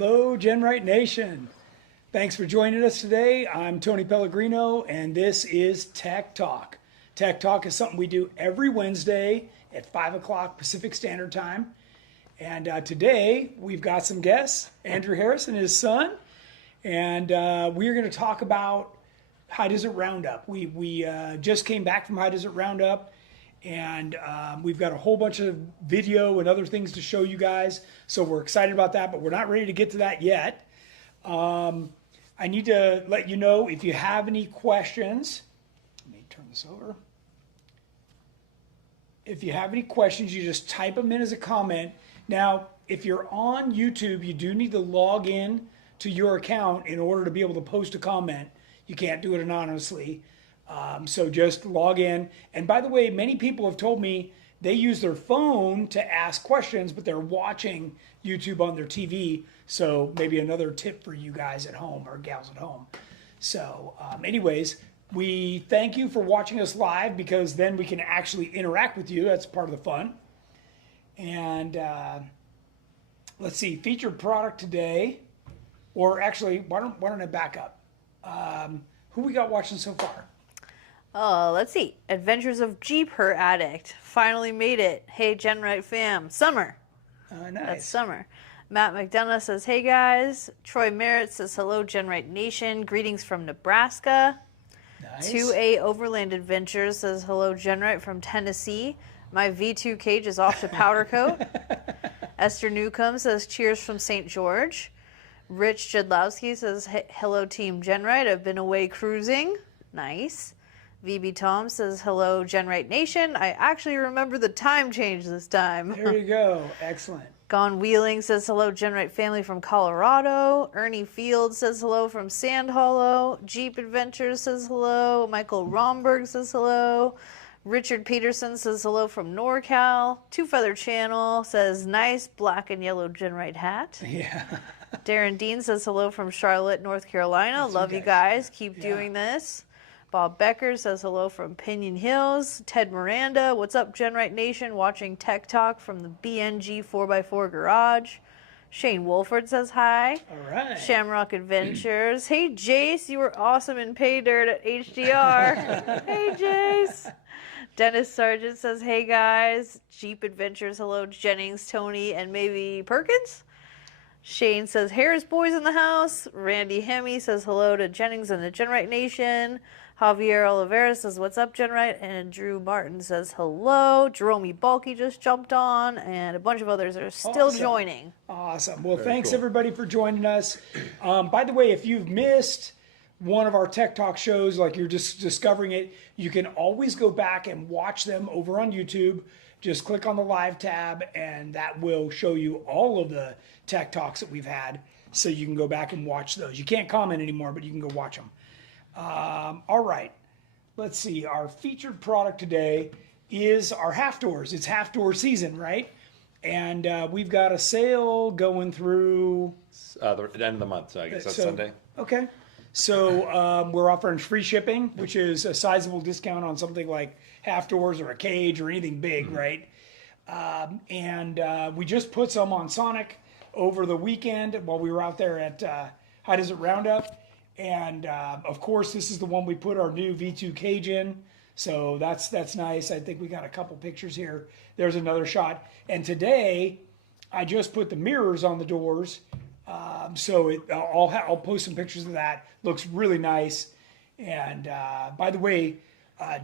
Hello, GenRight Nation. Thanks for joining us today. I'm Tony Pellegrino, and this is Tech Talk. Tech Talk is something we do every Wednesday at 5 o'clock Pacific Standard Time. And today, we've got some guests, Andrew Harris and his son, and we're going to talk about High Desert Roundup. We just came back from High Desert Roundup, and we've got a whole bunch of video and other things to show you guys. So we're excited about that, but we're not ready to get to that yet. I need to let you know if you have any questions. Let me turn this over. If you have any questions, you just type them in as a comment. Now, if you're on YouTube, you do need to log in to your account in order to be able to post a comment. You can't do it anonymously. So just log in. And by the way, many people have told me they use their phone to ask questions, but they're watching YouTube on their TV. So maybe another tip for you guys at home or gals at home. So anyways, we thank you for watching us live because then we can actually interact with you. That's part of the fun. And let's see, featured product today, or actually, why don't I back up? Who we got watching so far? Let's see. Adventures of Jeep Her Addict. Finally made it. Hey, GenRight fam. Summer. Nice. That's Summer. Matt McDonough says, hey guys. Troy Merritt says, hello, GenRight Nation. Greetings from Nebraska. Nice. 2A Overland Adventures says, hello, GenRight from Tennessee. My V2 cage is off to powder coat. Esther Newcomb says, cheers from St. George. Rich Jadlowski says, hello, Team GenRight. I've been away cruising. Nice. VB Tom says, hello, GenRight Nation. I actually remember the time change this time. There you go. Excellent. Gone Wheeling says, hello, GenRight family from Colorado. Ernie Field says, hello from Sand Hollow. Jeep Adventures says, hello. Michael Romberg says, hello. Richard Peterson says, hello from NorCal. Two Feather Channel says, nice black and yellow GenRight hat. Yeah. Darren Dean says, hello from Charlotte, North Carolina. That's Love you guys. Keep doing this. Bob Becker says hello from Pinion Hills. Ted Miranda, what's up, GenRight Nation? Watching Tech Talk from the BNG 4x4 garage. Shane Wolford says hi. All right. Shamrock Adventures. Hey, Jace, you were awesome in Pay Dirt at HDR. Hey, Jace. Dennis Sargent says, hey, guys. Jeep Adventures, hello, Jennings, Tony, and maybe Perkins. Shane says, Harris boys in the house. Randy Hemme says hello to Jennings and the GenRight Nation. Javier Oliveira says, what's up, GenRight? And Drew Martin says hello. Jerome Balky just jumped on, and a bunch of others are still joining. Awesome. Well, Very thanks cool. everybody for joining us. By the way, if you've missed one of our Tech Talk shows, like you're just discovering it, you can always go back and watch them over on YouTube. Just click on the live tab, and that will show you all of the Tech Talks that we've had, so you can go back and watch those. You can't comment anymore, but you can go watch them. All right, let's see. Our featured product today is our half doors. It's half door season, right? And we've got a sale going through The end of the month, so I guess that's Sunday. Okay. So we're offering free shipping, which is a sizable discount on something like half doors or a cage or anything big, right? And we just put some on Sonic over the weekend while we were out there at High Desert Roundup. And of course, this is the one we put our new V2 cage in. So that's nice. I think we got a couple pictures here. There's another shot. And today, I just put the mirrors on the doors. So I'll post some pictures of that. Looks really nice. And by the way,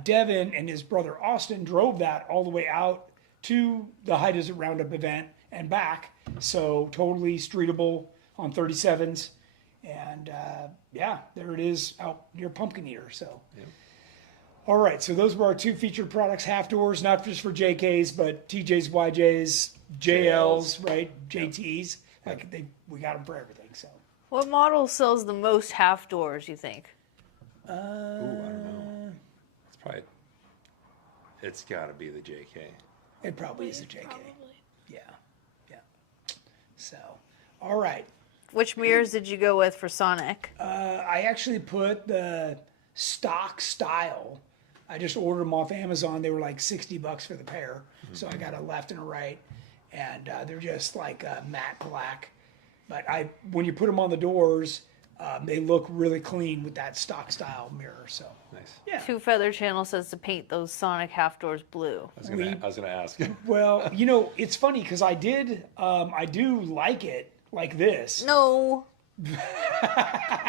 Devin and his brother Austin drove that all the way out to the High Desert Roundup event and back. So totally streetable on 37s. And yeah, there it is out near Pumpkin Eater. So, All right. So those were our two featured products, half doors, not just for JKs, but TJs, YJs, JLs, right? JTs. Like we got them for everything. So. What model sells the most half doors, you think? Ooh, I don't know. It's got to be the JK. It probably is a JK. Yeah. So, all right. Which mirrors did you go with for Sonic? I actually put the stock style. I just ordered them off Amazon. They were like $60 for the pair. So I got a left and a right. And they're just like a matte black. But when you put them on the doors, they look really clean with that stock style mirror. So Nice. yeah. Two Feather Channel says to paint those Sonic half doors blue. I was gonna ask. Well, it's funny because I do like it like this. No.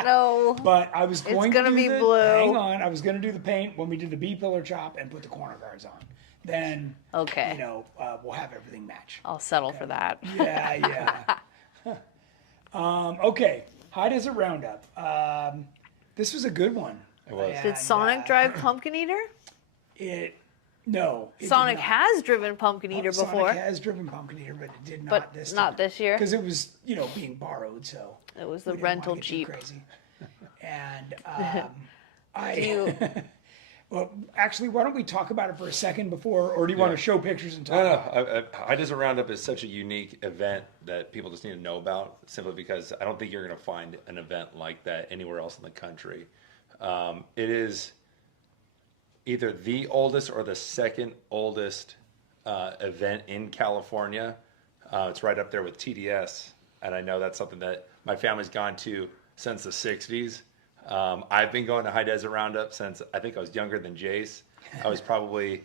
No. But I was going gonna to be do blue. Hang on, I was going to do the paint when we did the B pillar chop and put the corner guards on. Then, Okay. we'll have everything match. I'll settle for that. Yeah. Okay, High Desert Roundup. This was a good one. It was. And, Did Sonic drive Pumpkin Eater? No. It did Sonic not. has driven Pumpkin Eater before, Sonic has driven Pumpkin Eater, but it did not but this not this year. Because it was, being borrowed, so. It was the we didn't wanna rental get too Jeep. Crazy. And Do you- well, actually, why don't we talk about it for a second before, or do you want to show pictures and talk about it? No. High Desert Roundup is such a unique event that people just need to know about, simply because I don't think you're going to find an event like that anywhere else in the country. It is either the oldest or the second oldest event in California. It's right up there with TDS, and I know that's something that my family's gone to since the 60s. I've been going to High Desert Roundup since I think I was younger than Jace. I was probably,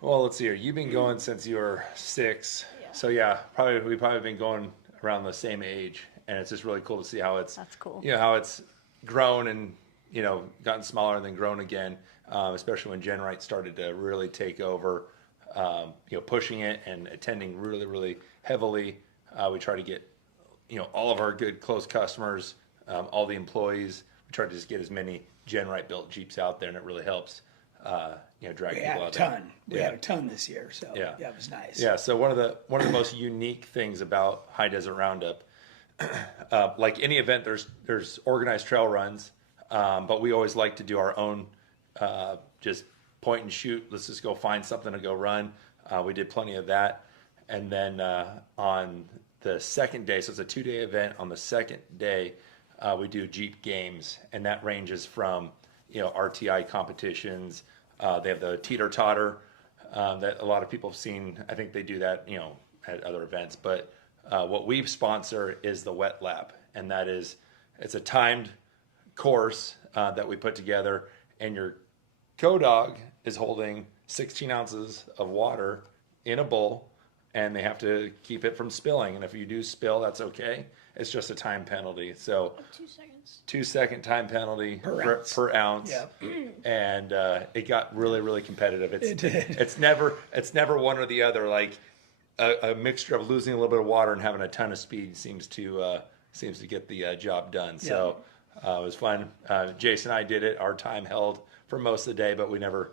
well, let's see here. You've been going since you were 6. Yeah. So we've probably been going around the same age, and it's just really cool to see how it's, That's cool. How it's grown and, gotten smaller and then grown again, especially when GenRight started to really take over, pushing it and attending really, really heavily. We try to get, all of our good close customers, all the employees. We try to just get as many GenRight built Jeeps out there, and it really helps, drag We people had a out there. ton. We had a ton this year, so Yeah. it was nice. Yeah, so one of the most unique things about High Desert Roundup, like any event, there's organized trail runs, but we always like to do our own, just point and shoot. Let's just go find something to go run. We did plenty of that, and then on the second day, so it's a 2-day event. On the second day, we do Jeep games, and that ranges from RTI competitions. They have the teeter totter that a lot of people have seen. I think they do that at other events. But what we sponsor is the wet lap, and it's a timed course that we put together, and your co-dog is holding 16 ounces of water in a bowl, and they have to keep it from spilling. And if you do spill, that's okay. It's just a time penalty. So 2 seconds. 2-second time penalty Per ounce. Yep. And it got really, really competitive. It did. It's never one or the other. Like a mixture of losing a little bit of water and having a ton of speed seems to get the job done. So it was fun. Jason and I did it. Our time held for most of the day, but we never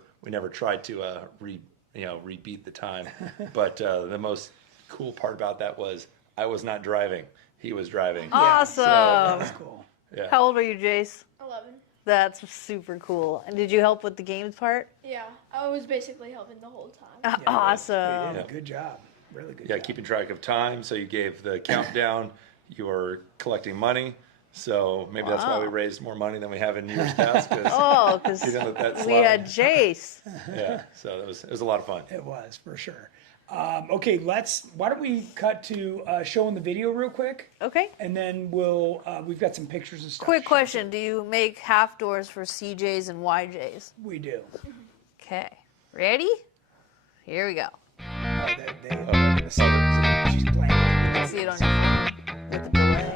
tried to rebeat the time. But the most cool part about that was I was not driving. He was driving. Awesome. That's cool. Yeah. How old are you, Jace? 11. That's super cool. And did you help with the games part? Yeah, I was basically helping the whole time. Awesome. Yeah, good job. Really good Yeah, job. keeping track of time. So you gave the countdown. You were collecting money. So maybe that's why we raised more money than we have in years past. Oh, because You didn't let that we slide. had Jace. Yeah, so it was a lot of fun. It was, for sure. Okay, why don't we cut to showing the video real quick, Okay. and then we've got some pictures and stuff. Quick to show. question. Do you make half doors for CJs and YJs? We do. Okay. Ready? Here we go. She's playing. See it on your phone with the delay.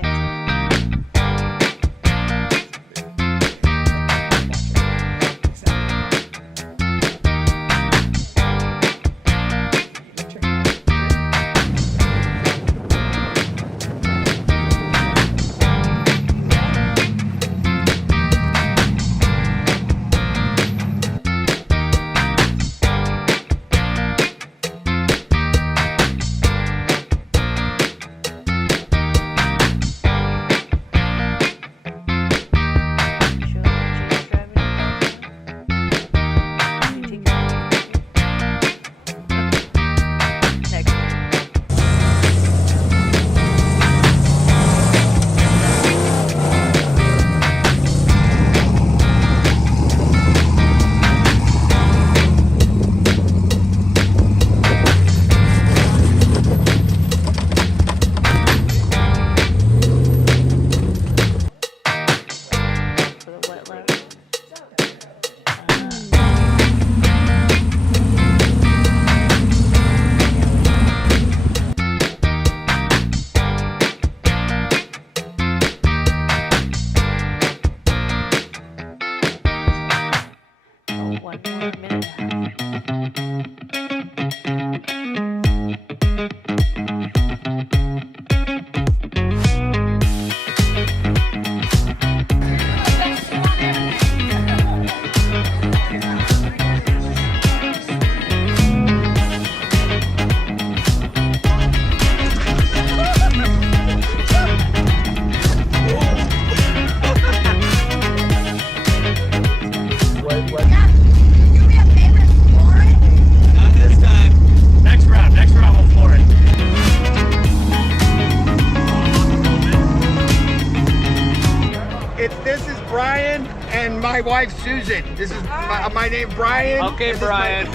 This is Brian and my wife Susan. This is my name, Brian. Okay, Brian.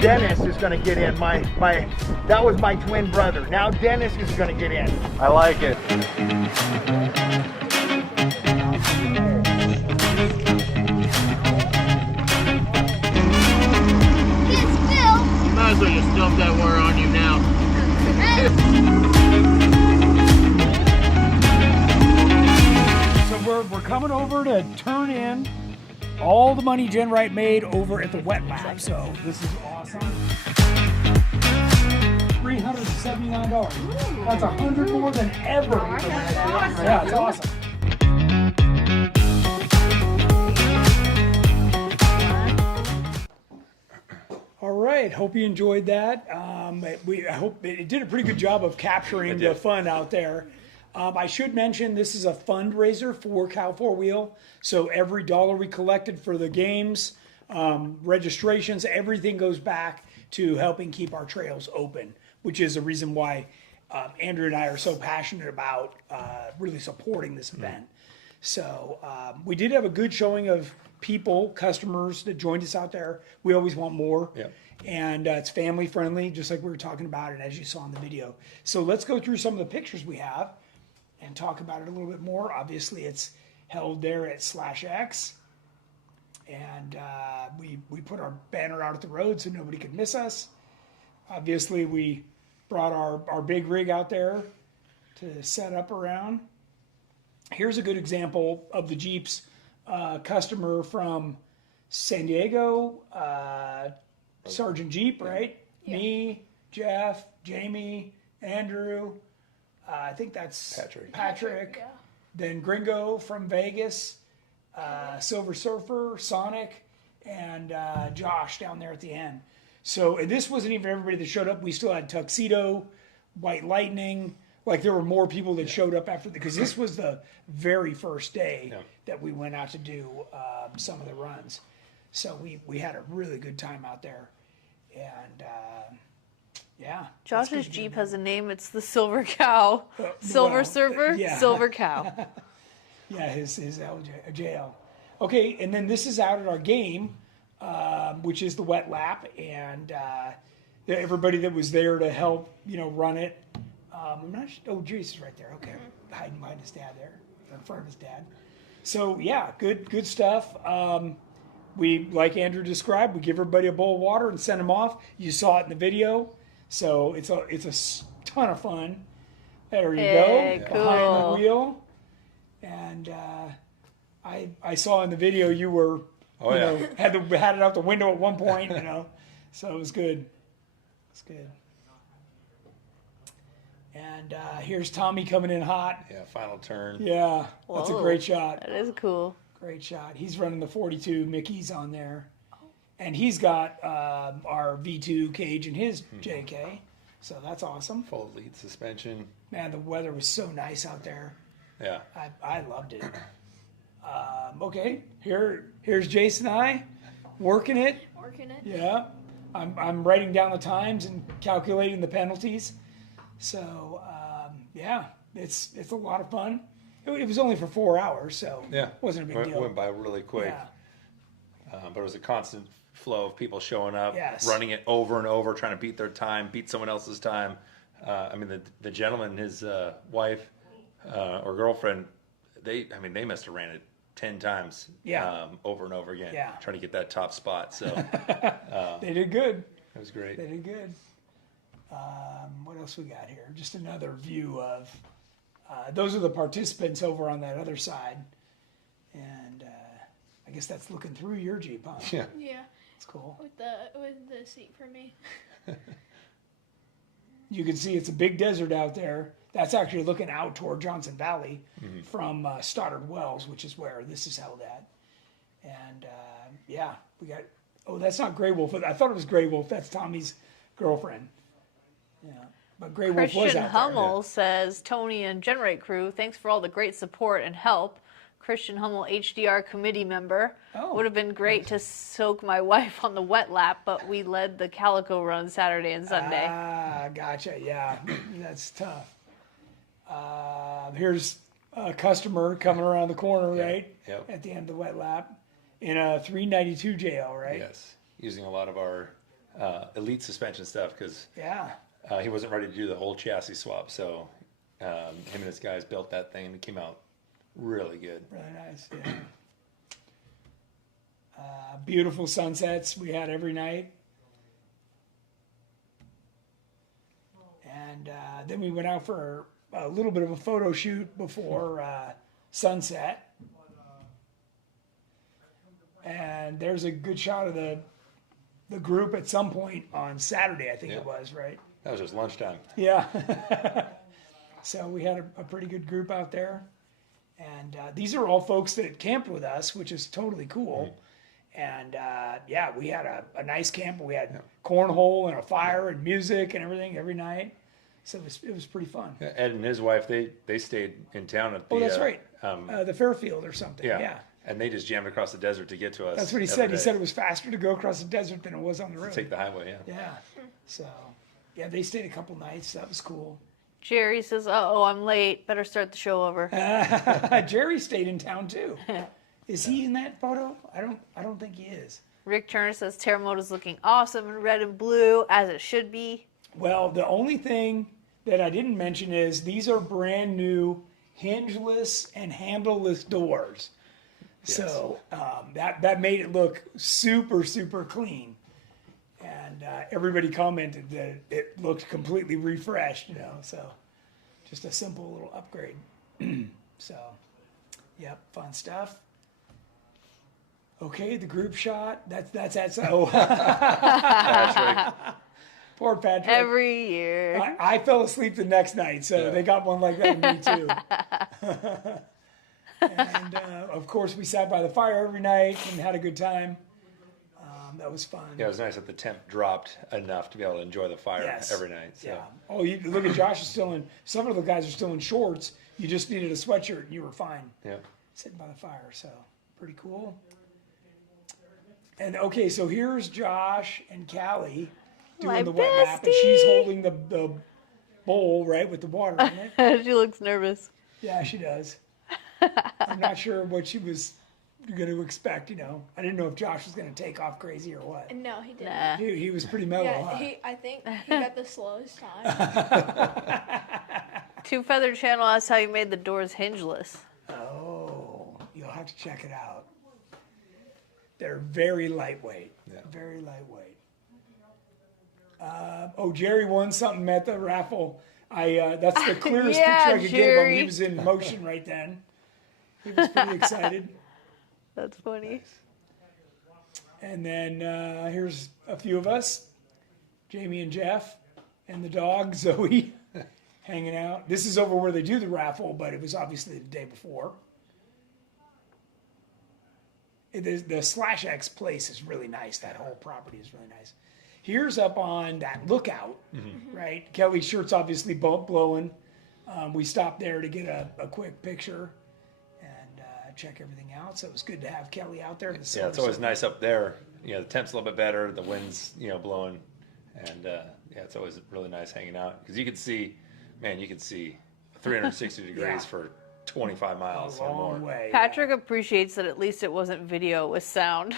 Dennis is going to get in. That was my twin brother. Now Dennis is going to get in. I like it. Might as well just dump that water on you now. So we're coming over to turn in all the money GenRight made over at the wet lab. So this is awesome. $379. That's $100 more than ever. Yeah, it's awesome. All right, hope you enjoyed that. I hope it did a pretty good job of capturing the fun out there. I should mention this is a fundraiser for Cow 4-Wheel. So every dollar we collected for the games, registrations, everything goes back to helping keep our trails open, which is the reason why Andrew and I are so passionate about really supporting this event. So we did have a good showing of people, customers that joined us out there. We always want more. Yep. And it's family friendly, just like we were talking about and as you saw in the video. So let's go through some of the pictures we have and talk about it a little bit more. Obviously, it's held there at /X. And we put our banner out at the road so nobody could miss us. Obviously, we brought our big rig out there to set up around. Here's a good example of the Jeep's customer from San Diego, Sergeant Jeep, right? Yeah. Me, Jeff, Jamie, Andrew. I think that's Patrick. Yeah. Then Gringo from Vegas, Silver Surfer, Sonic, and Josh down there at the end. So, and this wasn't even everybody that showed up. We still had Tuxedo, White Lightning. Like there were more people that showed up after because this was the very first day that we went out to do some of the runs. So we had a really good time out there, and yeah. Josh's Jeep has a name. It's the Silver Cow. Silver Surfer, yeah. Silver Cow. Yeah, his JL. Okay, and then this is out at our game, which is the wet lap, and everybody that was there to help, run it. I'm not sure. Oh, Jace is right there. Okay, hiding behind his dad there, or in front of his dad. So yeah, good stuff. We, like Andrew described, we give everybody a bowl of water and send them off. You saw it in the video, so it's a ton of fun. There you Hey, go, cool. behind the wheel. And I saw in the video you were, had it out the window at one point, so it was good. It's good. And here's Tommy coming in hot. Yeah, final turn. Yeah, that's a Whoa, great shot. That is cool. Great shot. He's running the 42 Mickey's on there. And he's got our V2 cage in his JK. So that's awesome. Full lead suspension. Man, the weather was so nice out there. Yeah. I loved it. Okay, here's Jason and I working it. Working it. Yeah. I'm writing down the times and calculating the penalties. So, yeah, it's a lot of fun. It was only for 4 hours, so it wasn't a big deal. It went by really quick. Yeah. But it was a constant flow of people showing up, Yes. running it over and over, trying to beat their time, beat someone else's time. The gentleman, his wife or girlfriend, they must have ran it 10 times over and over again, trying to get that top spot. So They did good. it was great. They did good. What else we got here? Just another view of those are the participants over on that other side, and I guess that's looking through your Jeep, huh? Yeah. Yeah. It's cool. With the seat for me. You can see it's a big desert out there. That's actually looking out toward Johnson Valley from Stoddard Wells, which is where this is held at. And we got. Oh, that's not Grey Wolf. I thought it was Grey Wolf. That's Tommy's girlfriend. Yeah, but Grey Wolf was Christian out Hummel says, Tony and GenRight crew, thanks for all the great support and help. Christian Hummel, HDR committee member. Oh. Would have been great to soak my wife on the wet lap, but we led the Calico run Saturday and Sunday. Ah, gotcha. Yeah, that's tough. Here's a customer coming around the corner, right? Yep. At the end of the wet lap in a 392 JL, right? Yes. Using a lot of our elite suspension stuff because Yeah. he wasn't ready to do the whole chassis swap. So him and his guys built that thing and it came out really good. Really nice. Yeah. Beautiful sunsets we had every night. And then we went out for a little bit of a photo shoot before sunset. And there's a good shot of the group at some point on Saturday, I think Yeah. it was, right? That was just lunchtime. Yeah. So we had a pretty good group out there. And these are all folks that camped with us, which is totally cool. And yeah, we had a nice camp. We had cornhole and a fire and music and everything every night. So it was pretty fun. Ed and his wife, they stayed in town at the. Oh, that's right. The Fairfield or something. Yeah. And they just jammed across the desert to get to us. That's what he every said. He day. said it was faster to go across the desert than it was on the road. Take the highway, yeah. Yeah. So, yeah, they stayed a couple nights. That was cool. Jerry says, "Oh, I'm late. Better start the show over." Jerry stayed in town too. Is he in that photo? I don't think he is. Rick Turner says Terremoto's looking awesome in red and blue, as it should be. Well, the only thing that I didn't mention is these are brand new hingeless and handleless doors. Yes. So that made it look super, super clean. And everybody commented that it looked completely refreshed, so just a simple little upgrade. So, yep, fun stuff. Okay, the group shot. That's oh, Patrick. poor Patrick. Every year. I fell asleep the next night, so Yeah. they got one like that of me too. And of course, we sat by the fire every night and had a good time. That was fun. Yeah, it was nice that the temp dropped enough to be able to enjoy the fire Yes. every night. So. Yeah. Oh, you look at Josh is still in. Some of the guys are still in shorts. You just needed a sweatshirt and you were fine. Yeah. Sitting by the fire, so pretty cool. And okay, so here's Josh and Callie doing My the wet lap, and she's bestie. holding the bowl right with the water in it. She looks nervous. Yeah, she does. I'm not sure what she was going to expect. I didn't know if Josh was going to take off crazy or what. No, he didn't. Nah. He was pretty mellow. Yeah, Huh? I think he got the slowest time. Two Feather Channel asks how you made the doors hingeless. Oh, you'll have to check it out. They're very lightweight. Yeah. Very lightweight. Jerry won something at the raffle. That's the clearest Yeah, picture I could give him. Jerry. He was in motion right then. He was pretty excited. That's funny. And then here's a few of us, Jamie and Jeff, and the dog Zoe, hanging out. This is over where they do the raffle, but it was obviously the day before. The Slash X place is really nice. That whole property is really nice. Here's up on that lookout, right? Kelly's shirt's obviously blowing. We stopped there to get a quick picture and check everything out. So it was good to have Kelly out there. Yeah, it's always nice up there. The temp's a little bit better. The wind's, blowing. And, yeah, it's always really nice hanging out. Because you can see 360 degrees Yeah. for 25 miles a or long more. way. Patrick appreciates that at least it wasn't video with sound.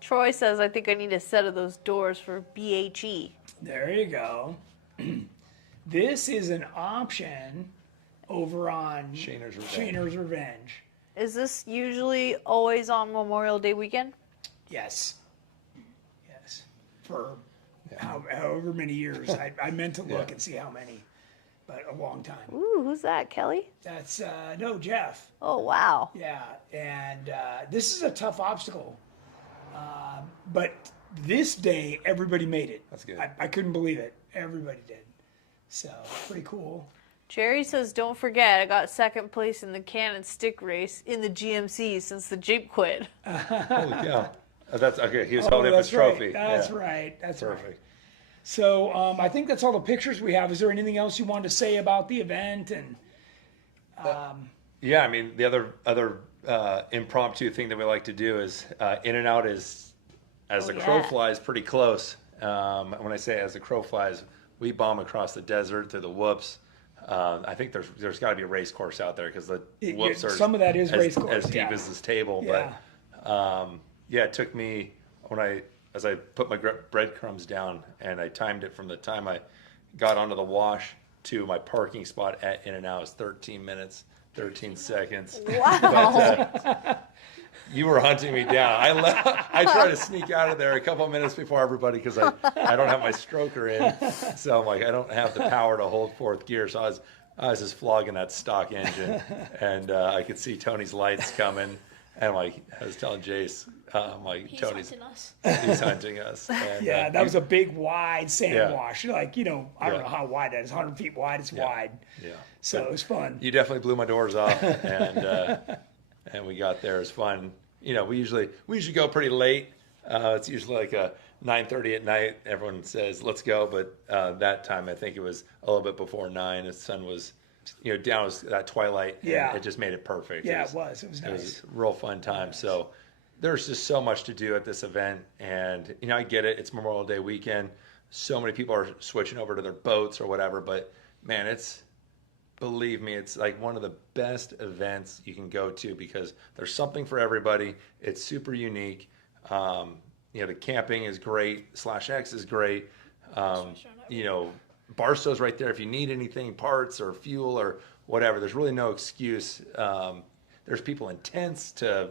Troy says, I think I need a set of those doors for BHE. There you go. This is an option over on Shayner's Revenge. Shayner's Revenge. Is this usually always on Memorial Day weekend? Yes. Yes. For however many years. I meant to look Yeah. and see how many, but a long time. Ooh, who's that, Kelly? That's, no, Jeff. Oh, wow. Yeah. And this is a tough obstacle. But this day, everybody made it. That's good. I couldn't believe it. Everybody did. So, pretty cool. Jerry says, don't forget, I got second place in the cannon stick race in the GMC since the Jeep quit. Holy cow. That's okay. He was holding up his that's right. trophy. That's Yeah. right. That's Perfect. right. So I think that's all the pictures we have. Is there anything else you wanted to say about the event? And Yeah, I mean, the other impromptu thing that we like to do is in and out is, as the crow yeah. flies, pretty close. When I say as the crow flies, we bomb across the desert to the whoops. I think there's got to be a race course out there because the whoops are some of that is race course, as deep as this table. Yeah. But it took me as I put my breadcrumbs down and I timed it from the time I got onto the wash to my parking spot at In-N-Out was 13 minutes, 13 seconds. Wow. But, you were hunting me down. I tried to sneak out of there a couple of minutes before everybody because I don't have my stroker in. So I'm like, I don't have the power to hold fourth gear. So I was just flogging that stock engine. And I could see Tony's lights coming. And I was telling Jace, He's Tony's hunting us. he's hunting us. And, Yeah, that was a big, wide sand Yeah. wash. Like, I don't know how wide that is. 100 feet wide, it's wide. Yeah. So it was fun. You definitely blew my doors off, and we got there. It was fun. We usually go pretty late. It's usually like a 9:30 at night. Everyone says let's go, but that time I think it was a little bit before 9. The sun was, down was that twilight. And Yeah. it just made it perfect. Yeah, it was. It was It nice. was a real fun time. So there's just so much to do at this event, and I get it. It's Memorial Day weekend. So many people are switching over to their boats or whatever, but man, believe me, it's like one of the best events you can go to because there's something for everybody. It's super unique. The camping is great. /X is great. Barstow's right there if you need anything, parts or fuel or whatever. There's really no excuse. There's people in tents to,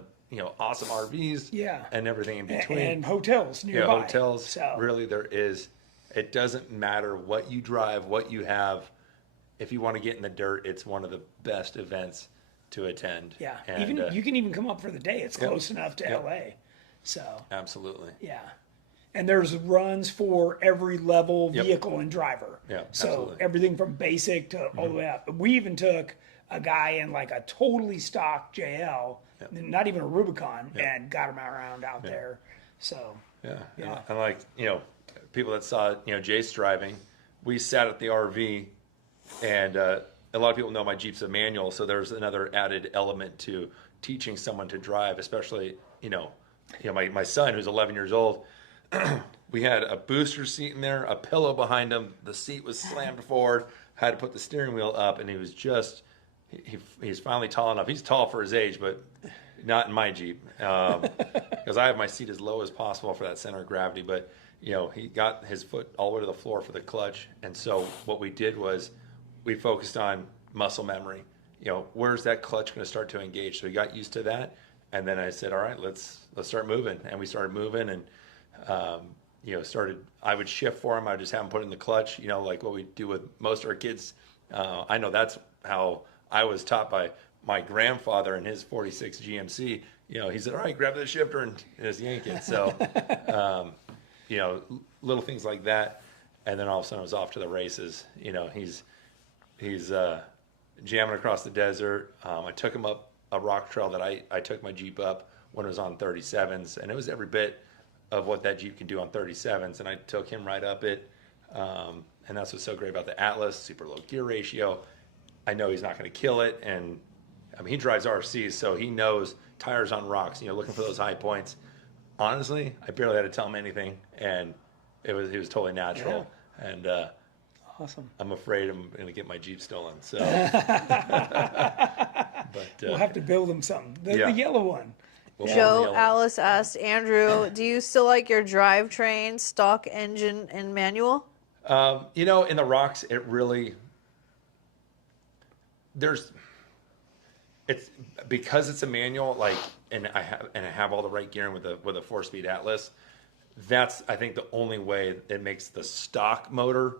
awesome RVs Yeah. and everything in between. And hotels nearby. Hotels. So, Really, there is. It doesn't matter what you drive, what you have. If you want to get in the dirt, it's one of the best events to attend. yeah. And, You can even come up for the day. It's close enough to LA. So, absolutely. yeah. And there's runs for every level, Yep. vehicle, and driver. Yeah, So absolutely. everything from basic to all the way up. We even took a guy in like a totally stock JL, not even a Rubicon, and got him around out there. So, Yeah. Yeah. And like, people that saw, Jace driving, we sat at the RV and a lot of people know my Jeep's a manual. So there's another added element to teaching someone to drive, especially, my son who's 11 years old. We had a booster seat in there, a pillow behind him. The seat was slammed forward. Had to put the steering wheel up, and he was just he's finally tall enough. He's tall for his age, but not in my Jeep because I have my seat as low as possible for that center of gravity. But he got his foot all the way to the floor for the clutch, and so what we did was we focused on muscle memory. Where's that clutch going to start to engage? So he got used to that, and then I said, all right, let's start moving, and we started moving and. I would shift for him. I would just have him put in the clutch, like what we do with most of our kids. I know that's how I was taught by my grandfather and his 46 GMC. He said, all right, grab the shifter and just yank it. So, little things like that. And then all of a sudden I was off to the races. He's jamming across the desert. I took him up a rock trail that I took my Jeep up when it was on 37s, and it was every bit of what that Jeep can do on 37s, and I took him right up it. And that's what's so great about the Atlas, super low gear ratio. I know he's not going to kill it, and he drives RCs, so he knows tires on rocks, looking for those high points. Honestly, I barely had to tell him anything, and he was totally natural. Yeah. And awesome. I'm afraid I'm going to get my Jeep stolen. So, but we'll have to build him something. The yellow one. Joe Alice asked Andrew, do you still like your drivetrain, stock engine, and manual? In the rocks, it's because it's a manual, and I have all the right gearing with a 4-speed Atlas. That's, I think, the only way it makes the stock motor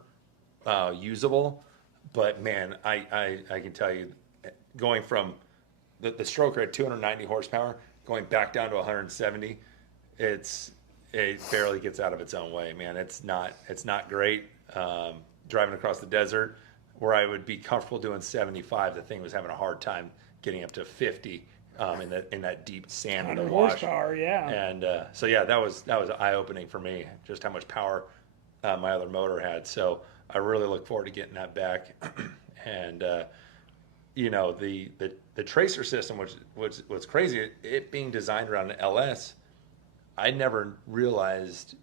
usable. But man, I can tell you, going from the stroker at 290 horsepower, going back down to 170, it barely gets out of its own way, man. It's not great. Driving across the desert, where I would be comfortable doing 75, the thing was having a hard time getting up to 50 in that deep sand of the wash. Horsepower, yeah. And that was eye opening for me, just how much power my other motor had. So I really look forward to getting that back. And the tracer system, which was crazy, it being designed around an LS, I never realized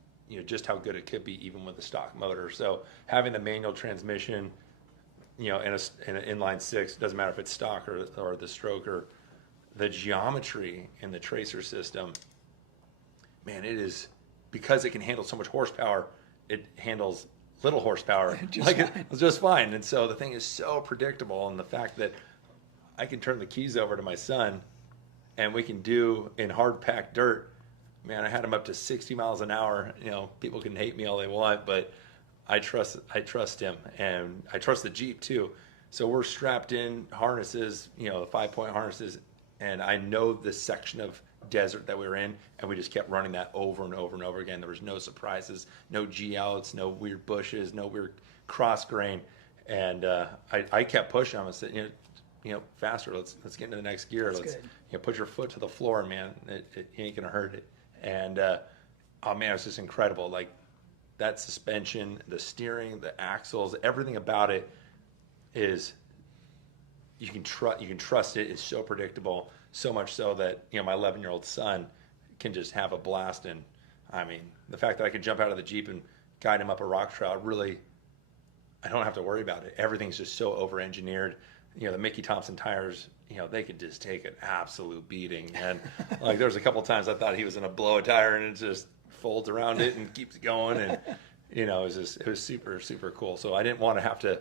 just how good it could be even with a stock motor. So having the manual transmission, in an inline six, doesn't matter if it's stock or the stroker, the geometry in the tracer system, man, it is, because it can handle so much horsepower, it handles little horsepower it's just fine. And so the thing is so predictable, and the fact that I can turn the keys over to my son and we can do in hard packed dirt, man, I had him up to 60 miles an hour. People can hate me all they want, but I trust him, and I trust the Jeep too. So we're strapped in harnesses, the 5-point harnesses, and I know this section of desert that we were in, and we just kept running that over and over and over again. There was no surprises, no G outs, no weird bushes, no weird cross grain, and I kept pushing. I said, faster. Let's get into the next gear. Let's put your foot to the floor, man. It ain't gonna hurt it. And oh man, it's just incredible. Like that suspension, the steering, the axles, everything about it is you can trust it. It's so predictable, so much so that my 11-year-old son can just have a blast. And I mean, the fact that I can jump out of the Jeep and guide him up a rock trail, really, I don't have to worry about it. Everything's just so over-engineered. The Mickey Thompson tires, they could just take an absolute beating. And like there's a couple times I thought he was going to blow a tire, and it just folds around it and keeps going. And it was super, super cool. So I didn't want to have to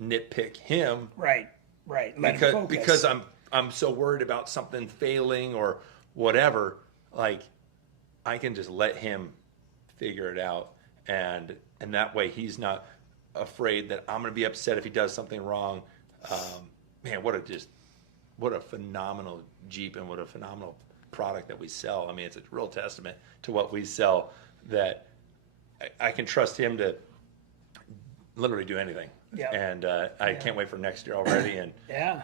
nitpick him. Right. Because I'm so worried about something failing or whatever. Like I can just let him figure it out, and that way he's not afraid that I'm going to be upset if he does something wrong. Man, what a phenomenal Jeep, and what a phenomenal product that we sell. I mean, it's a real testament to what we sell, that I can trust him to literally do anything. Yeah. And I can't wait for next year already. And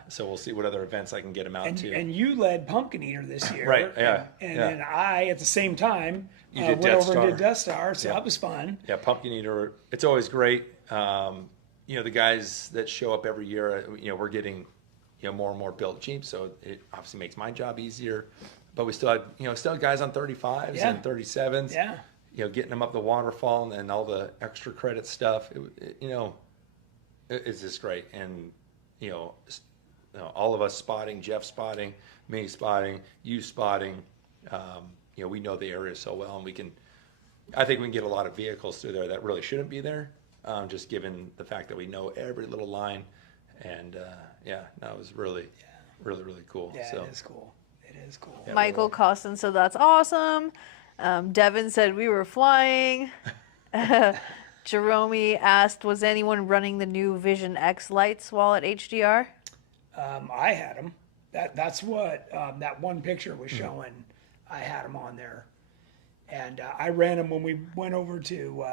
so we'll see what other events I can get him out to. And you led Pumpkin Eater this year. Right, yeah. And then I, at the same time, went over and did Death Star, so that was fun. Yeah, Pumpkin Eater, it's always great. The guys that show up every year, we're getting, more and more built Jeeps, so it obviously makes my job easier. But we still had, guys on 35s and 37s. Yeah. Getting them up the waterfall and all the extra credit stuff. It's just great. And, all of us spotting, Jeff spotting, me spotting, you spotting. We know the area so well, and I think we can get a lot of vehicles through there that really shouldn't be there. Just given the fact that we know every little line. And it was really, really, really cool. Yeah, so. It is cool. It is cool. Yeah, Michael Costin said that's awesome. Devin said we were flying. Jerome asked, was anyone running the new Vision X lights while at HDR? I had them. That's what that one picture was showing. I had them on there. And I ran them when we went over to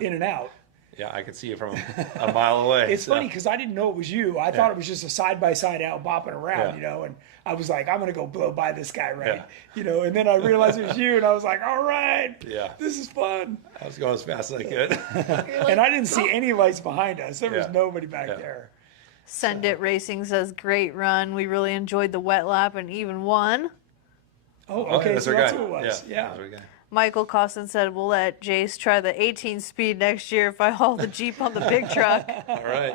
In-N-Out. Yeah, I could see you from a mile away. It's funny because I didn't know it was you. I thought it was just a side-by-side out bopping around, and I was like, I'm going to go blow by this guy, right? And then I realized it was you, and I was like, all right, this is fun. I was going as fast as I could. And I didn't see any lights behind us. There was nobody back there. Send It Racing says, great run. We really enjoyed the wet lap and even won. Oh, okay, so that's who it was. Yeah. Michael Costin said, we'll let Jace try the 18 speed next year if I haul the Jeep on the big truck. All right.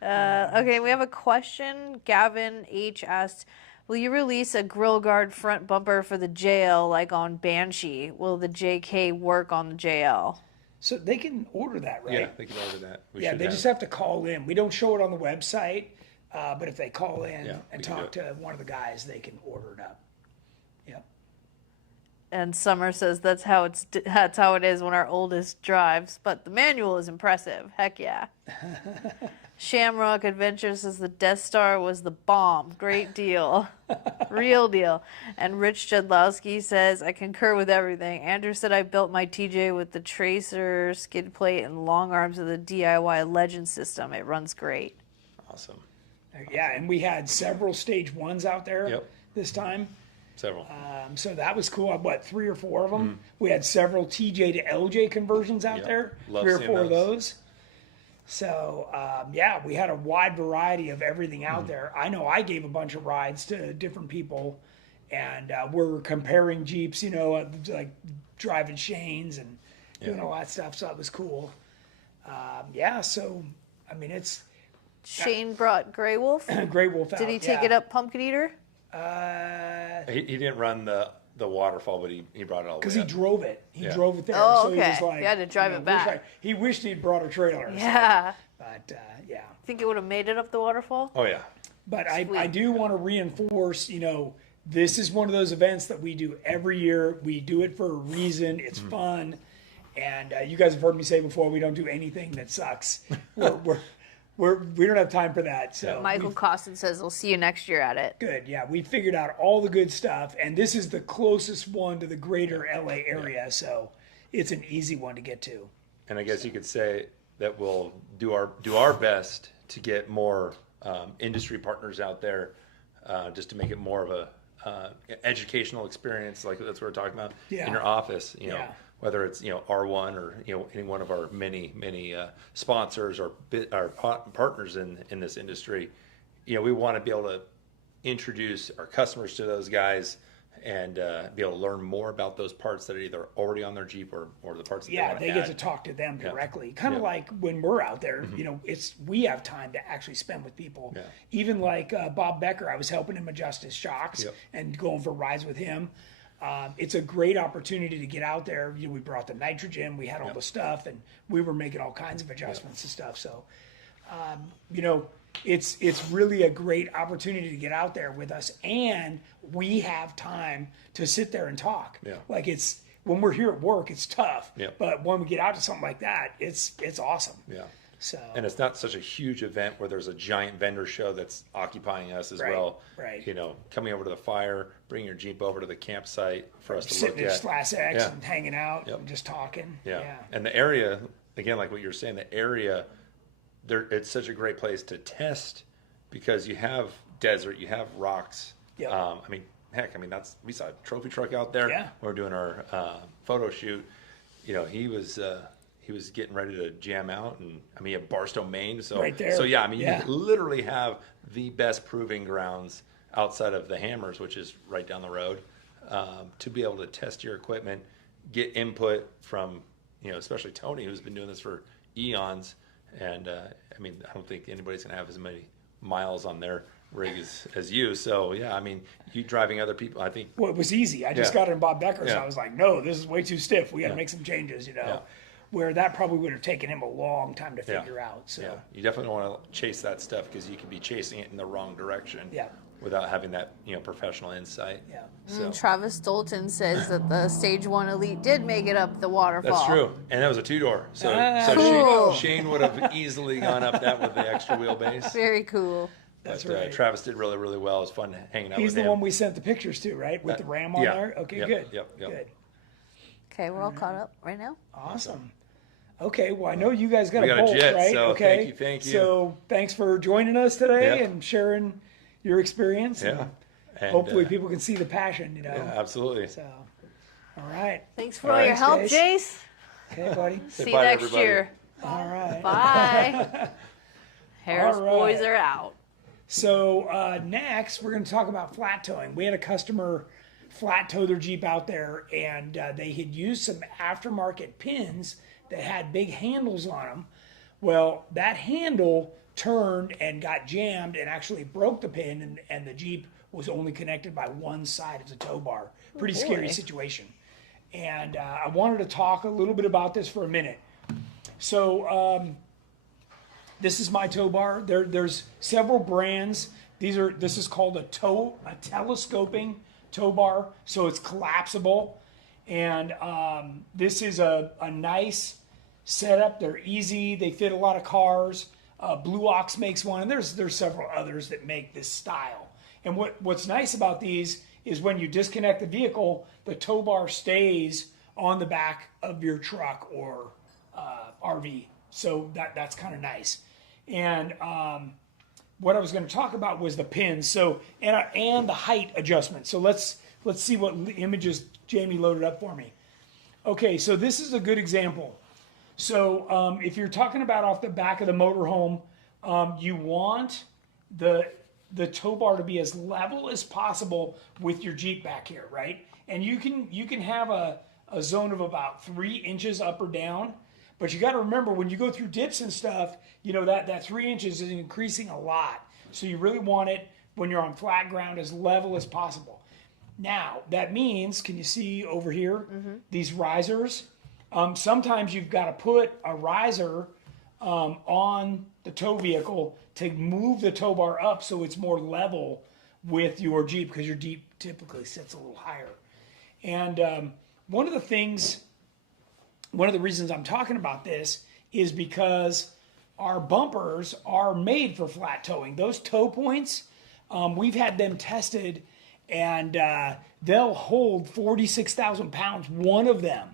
Okay, we have a question. Gavin H. asked, will you release a grill guard front bumper for the JL like on Banshee? Will the JK work on the JL? So they can order that, right? Yeah, they can order that. They just have to call in. We don't show it on the website, but if they call in and talk to one of the guys, they can order it up. Yep. And Summer says that's how it is when our oldest drives, but the manual is impressive. Heck yeah. Shamrock Adventure says the Death Star was the bomb. Great deal. Real deal. And Rich Jedlowski says, I concur with everything. Andrew said I built my TJ with the tracer, skid plate, and long arms of the DIY Legend system. It runs great. Awesome. Yeah, and we had several stage ones out there this time. Several. So that was cool. 3 or 4 of them. We had several TJ to LJ conversions out there. Love 3 or 4 of those. So, we had a wide variety of everything out there. I know I gave a bunch of rides to different people, and we're comparing Jeeps, like driving Shanes and doing all that stuff. So it was cool. So I mean, it's Shane brought Grey Wolf. Grey Wolf out. Did he take it up Pumpkin Eater? He didn't run the waterfall, but he brought it all the Because way he up. drove it. He drove it there. Oh, so okay. he was like, He had to drive it back. He wished he'd brought a trailer. Yeah. But Think it would have made it up the waterfall? Oh yeah. But I do want to reinforce, this is one of those events that we do every year. We do it for a reason. It's fun. And you guys have heard me say before, we don't do anything that sucks. We don't have time for that. So Michael Costin says he'll see you next year at it. good. Yeah, we figured out all the good stuff. And this is the closest one to the greater LA area. So it's an easy one to get to. And I guess you could say that we'll do our best to get more industry partners out there, just to make it more of a educational experience, like that's what we're talking about in your office. Whether it's R1 or any one of our many sponsors or partners in this industry, we want to be able to introduce our customers to those guys and be able to learn more about those parts that are either already on their Jeep or the parts that they want to get to talk to them directly. Kind of like when we're out there, we have time to actually spend with people. Yeah. Even like Bob Becker, I was helping him adjust his shocks and going for rides with him. It's a great opportunity to get out there. We brought the nitrogen, we had all the stuff, and we were making all kinds of adjustments and stuff. So, it's really a great opportunity to get out there with us, and we have time to sit there and talk. Yeah. Like when we're here at work, it's tough. Yeah. But when we get out to something like that, it's awesome. Yeah. So. And it's not such a huge event where there's a giant vendor show that's occupying us as well. Right. Coming over to the fire, bringing your Jeep over to the campsite for us to Sitting look in at. Slash X Yeah. and hanging out and just talking. Yeah. And the area, again, like what you were saying, the area, it's such a great place to test because you have desert, you have rocks. Yeah. We saw a trophy truck out there. Yeah. We were doing our photo shoot. He was getting ready to jam out, and he had Barstow, Maine. So, right there. you literally have the best proving grounds outside of the Hammers, which is right down the road, to be able to test your equipment, get input from, especially Tony, who's been doing this for eons. And I don't think anybody's going to have as many miles on their rig as you. So, you driving other people, I think. Well, it was easy. I just got in Bob Becker's. Yeah. I was like, no, this is way too stiff. We got to make some changes, Yeah. Where that probably would have taken him a long time to figure out. So, you definitely don't want to chase that stuff because you could be chasing it in the wrong direction. Yeah. Without having that, professional insight. Yeah. So Travis Stolten says that the Stage 1 Elite did make it up the waterfall. that's true, and that was a 2-door. So, Cool. Shane would have easily gone up that with the extra wheelbase. Very cool. That's But, right. Travis did really, really well. It was fun hanging out He's with the him. one we sent the pictures to, right? With the Ram on there? Okay, Yep, good. yep. Good. Okay, we're all caught up right now. Awesome. Okay, well, I know you guys got We a got a bolt, jet, right? so okay. thank you. So thanks for joining us today Yeah. and sharing your experience. Yeah. And And, hopefully people can see the passion, Yeah, absolutely. So, all right. Thanks for All all right. your help, Thanks, Jace. Okay, buddy. See you bye to next everybody. year. All right. Bye. Harris All right. boys are out. So next, we're going to talk about flat towing. We had a customer flat tow their Jeep out there, and they had used some aftermarket pins that had big handles on them. Well, that handle turned and got jammed and actually broke the pin, and the Jeep was only connected by one side of the tow bar. Pretty scary situation. And I wanted to talk a little bit about this for a minute. So this is my tow bar. There's several brands. This is called a telescoping tow bar, so it's collapsible. And this is a nice setup. They're easy. They fit a lot of cars. Blue Ox makes one, and there's several others that make this style. And what's nice about these is when you disconnect the vehicle, the tow bar stays on the back of your truck or RV. So that's kind of nice. And what I was going to talk about was the pins. So and the height adjustment. So let's see what images Jamie loaded up for me. Okay, so this is a good example. So if you're talking about off the back of the motorhome, you want the the tow bar to be as level as possible with your Jeep back here, right? And you can have a zone of about 3 inches up or down, but you got to remember when you go through dips and stuff, you know, that 3 inches is increasing a lot. So you really want it when you're on flat ground as level as possible. Now, that means, can you see over here, these risers? Sometimes you've got to put a riser on the tow vehicle to move the tow bar up so it's more level with your Jeep, because your Jeep typically sits a little higher. And one of the reasons I'm talking about this is because our bumpers are made for flat towing. Those tow points, we've had them tested, and they'll hold 46,000 pounds, one of them.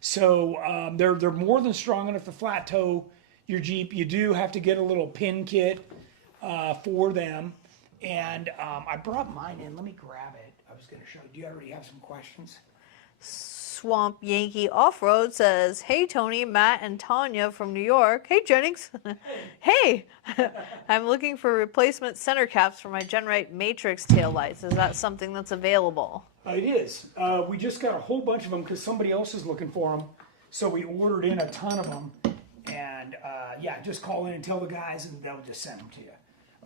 So they're more than strong enough to flat tow your Jeep. You do have to get a little pin kit for them. And I brought mine in. Let me grab it. I was going to show you. Do you already have some questions? Swamp Yankee Off-Road says, hey, Tony, Matt, and Tanya from New York. Hey, Jennings. Hey, I'm looking for replacement center caps for my GenRight Matrix taillights. Is that something that's available? It is. We just got a whole bunch of them because somebody else is looking for them. So we ordered in a ton of them. And yeah, just call in and tell the guys and they'll just send them to you.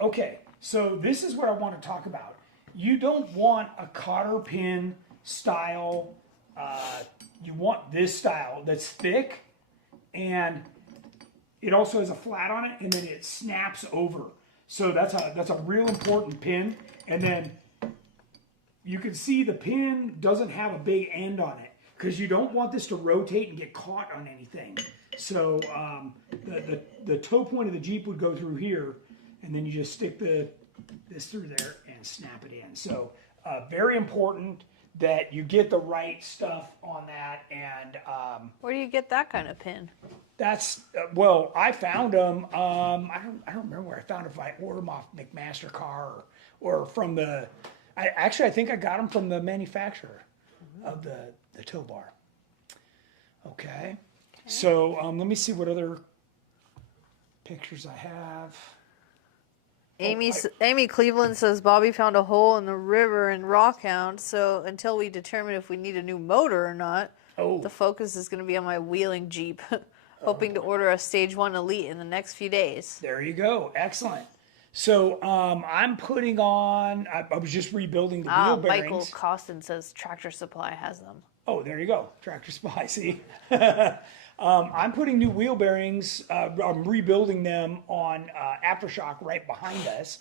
Okay, so this is what I want to talk about. You don't want a cotter pin style. You want this style that's thick, and it also has a flat on it, and then it snaps over. So that's a real important pin. And then you can see the pin doesn't have a big end on it because you don't want this to rotate and get caught on anything. So the toe point of the Jeep would go through here, and then you just stick this through there and snap it in. So very important that you get the right stuff on that. And where do you get that kind of pin? that's well, I found them. I don't remember where I found them. If I ordered them off McMaster Car or from the. I think I got them from the manufacturer of the tow bar. Okay. So let me see what other pictures I have. Amy Cleveland says Bobby found a hole in the river in Rockhound, so until we determine if we need a new motor or not, the focus is going to be on my wheeling Jeep. Hoping to order a Stage 1 Elite in the next few days. There you go. Excellent. So I'm putting on, I was just rebuilding the wheel bearings. Michael Costin says Tractor Supply has them. Oh, there you go. Tractor Supply, see? I'm putting new wheel bearings. I'm rebuilding them on Aftershock right behind us.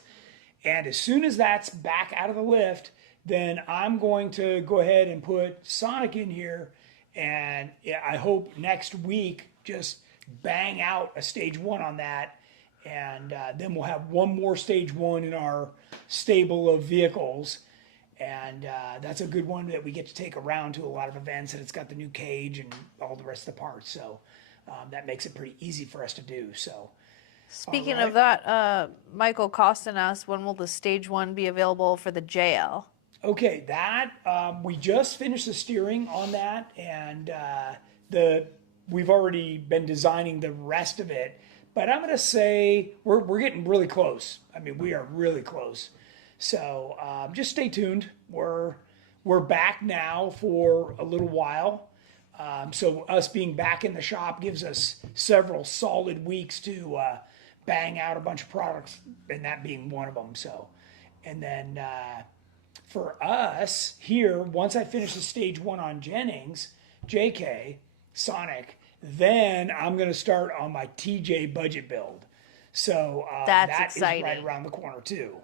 And as soon as that's back out of the lift, then I'm going to go ahead and put Sonic in here. And I hope next week just bang out a Stage 1 on that. And then we'll have one more Stage 1 in our stable of vehicles. And that's a good one that we get to take around to a lot of events, and it's got the new cage and all the rest of the parts. So that makes it pretty easy for us to do. So, speaking of that, Michael Costin asked, when will the Stage 1 be available for the JL? Okay, that we just finished the steering on that, and we've already been designing the rest of it. But I'm going to say we're getting really close. I mean, we are really close. So just stay tuned. We're back now for a little while. So us being back in the shop gives us several solid weeks to bang out a bunch of products, and that being one of them. So, and then for us here, once I finish the Stage 1 on Jennings, JK, Sonic, then I'm going to start on my TJ budget build. So that's that exciting. Is right around the corner too.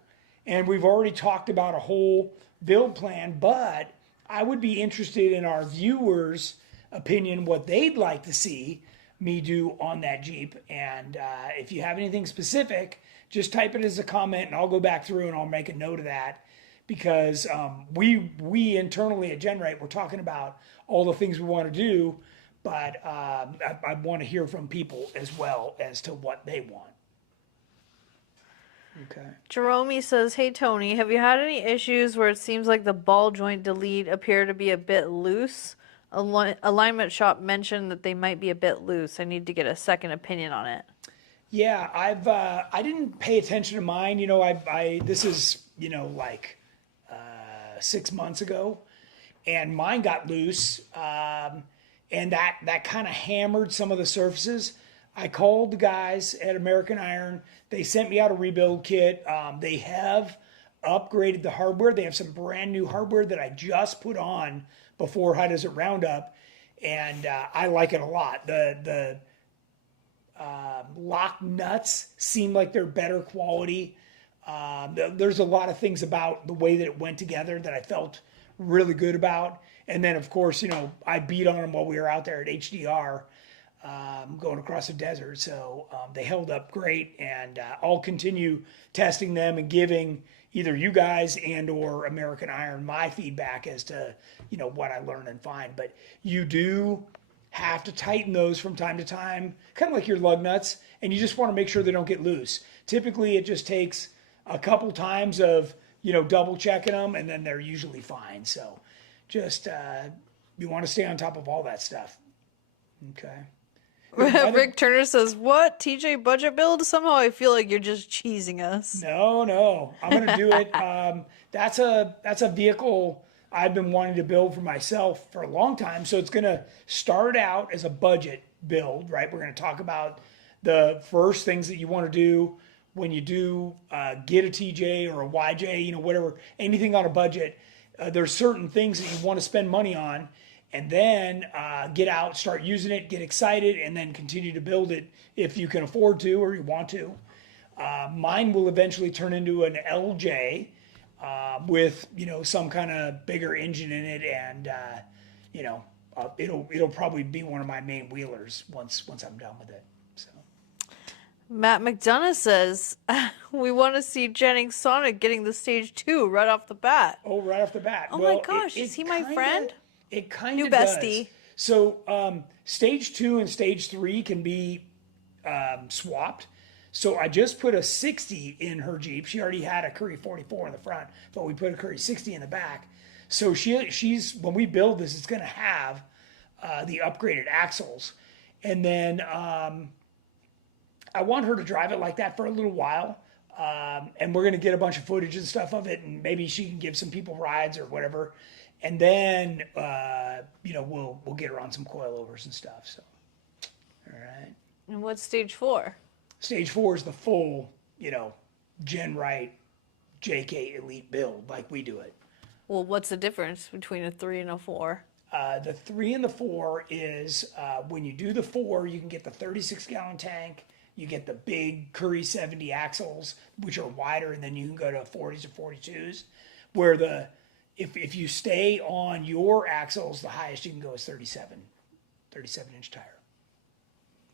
And we've already talked about a whole build plan, but I would be interested in our viewers' opinion, what they'd like to see me do on that Jeep. And if you have anything specific, just type it as a comment and I'll go back through and I'll make a note of that. Because we internally at GenRight, we're talking about all the things we want to do, but I want to hear from people as well as to what they want. Okay. Jerome says, hey, Tony, have you had any issues where it seems like the ball joint delete appear to be a bit loose? Alignment Shop mentioned that they might be a bit loose. I need to get a second opinion on it. Yeah, I didn't pay attention to mine. You know, this is, like 6 months ago, and mine got loose, and that kind of hammered some of the surfaces. I called the guys at American Iron. They sent me out a rebuild kit. They have upgraded the hardware. They have some brand new hardware that I just put on before High Desert Roundup, and I like it a lot. The lock nuts seem like they're better quality. There's a lot of things about the way that it went together that I felt really good about. And then, of course, I beat on them while we were out there at HDR, going across the desert. So they held up great, and I'll continue testing them and giving either you guys and or American Iron my feedback as to, what I learn and find. But you do have to tighten those from time to time, kind of like your lug nuts, and you just want to make sure they don't get loose. Typically, it just takes a couple times of, double checking them, and then they're usually fine. So just, you want to stay on top of all that stuff. Okay. Rick Turner says, "What? TJ budget build? Somehow I feel like you're just cheesing us." No, I'm going to do it. That's a vehicle I've been wanting to build for myself for a long time. So it's going to start out as a budget build, right? We're going to talk about the first things that you want to do when you do get a TJ or a YJ, whatever, anything on a budget. There's certain things that you want to spend money on, and then get out, start using it, get excited, and then continue to build it if you can afford to or you want to. Mine will eventually turn into an LJ with some kind of bigger engine in it, and it'll probably be one of my main wheelers once I'm done with it. So Matt McDonough says, "We want to see Jennings Sonic getting the stage 2 right off the bat." Oh, right off the bat. Oh my gosh, is he my friend? It kind New of does. bestie. So stage 2 and stage 3 can be swapped. So I just put a 60 in her Jeep. She already had a Curry 44 in the front, but we put a Curry 60 in the back. So she's when we build this, it's going to have the upgraded axles. And then I want her to drive it like that for a little while. And we're going to get a bunch of footage and stuff of it, and maybe she can give some people rides or whatever. And then, we'll get her on some coilovers and stuff. So, all right. And what's stage 4? Stage 4 is the full, GenRight JK Elite build like we do it. Well, what's the difference between a 3 and a 4? The 3 and the 4 is when you do the 4, you can get the 36-gallon tank. You get the big Curry 70 axles, which are wider, and then you can go to 40s or 42s. Where if you stay on your axles, the highest you can go is 37-inch tire.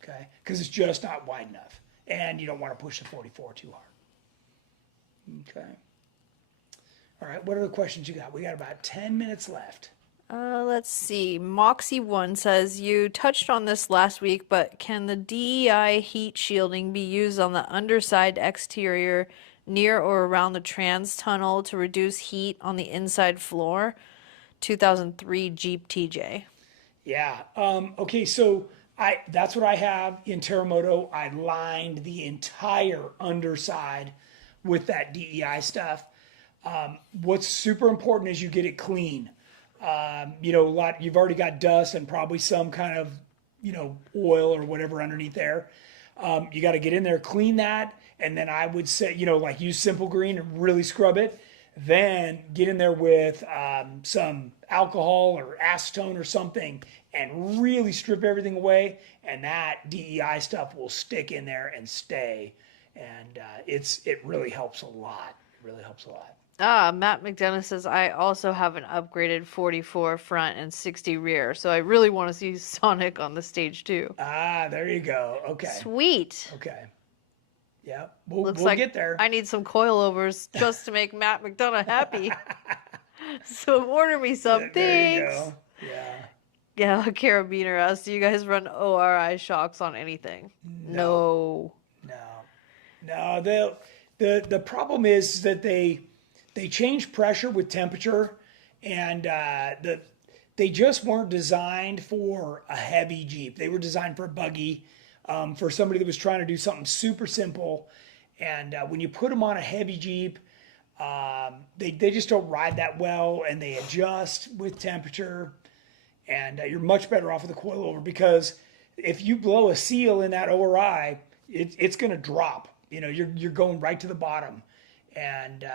Okay, because it's just not wide enough, and you don't want to push the 44 too hard. Okay. All right, what other questions you got? We got about 10 minutes left. Let's see. Moxie1 says, "You touched on this last week, but can the DEI heat shielding be used on the underside exterior near or around the trans tunnel to reduce heat on the inside floor?" 2003 Jeep TJ. Yeah. Okay, so that's what I have in Terramoto. I lined the entire underside with that DEI stuff. What's super important is you get it clean. You've already got dust and probably some kind of, oil or whatever underneath there. You got to get in there, clean that. And then I would say, use Simple Green and really scrub it. Then get in there with some alcohol or acetone or something and really strip everything away. And that DEI stuff will stick in there and stay. And it really helps a lot. It really helps a lot. Matt McDonough says, "I also have an upgraded 44 front and 60 rear, so I really want to see Sonic on the stage 2. There you go. Okay. Sweet. Okay. Yeah, we'll Looks like get there. I need some coilovers just to make Matt McDonough happy. So order me some. There you Thanks. go. Yeah. Yeah, Carabiner asks, "Do you guys run ORI shocks on anything?" No. The problem is that they change pressure with temperature, and they just weren't designed for a heavy Jeep. They were designed for a buggy. for somebody that was trying to do something super simple. And when you put them on a heavy Jeep, they just don't ride that well, and they adjust with temperature. And you're much better off with a coilover, because if you blow a seal in that ORI, it's going to drop. You know, you're going right to the bottom. And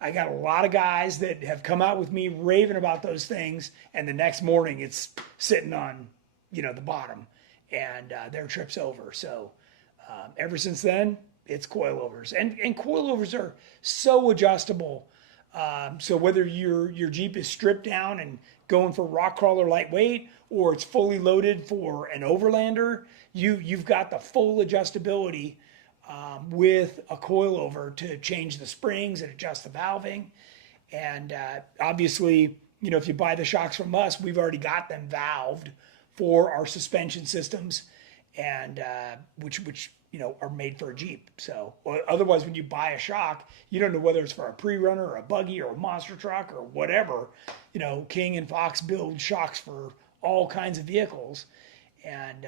I got a lot of guys that have come out with me raving about those things, and the next morning it's sitting on, you know, the bottom, and their trip's over. So ever since then, it's coilovers, and coilovers are so adjustable. So whether your Jeep is stripped down and going for rock crawler lightweight, or it's fully loaded for an overlander, you've got the full adjustability with a coilover to change the springs and adjust the valving. And obviously, you know, if you buy the shocks from us, we've already got them valved for our suspension systems, and which you know are made for a Jeep. So otherwise, when you buy a shock, you don't know whether it's for a pre-runner or a buggy or a monster truck or whatever. You know, King and Fox build shocks for all kinds of vehicles, and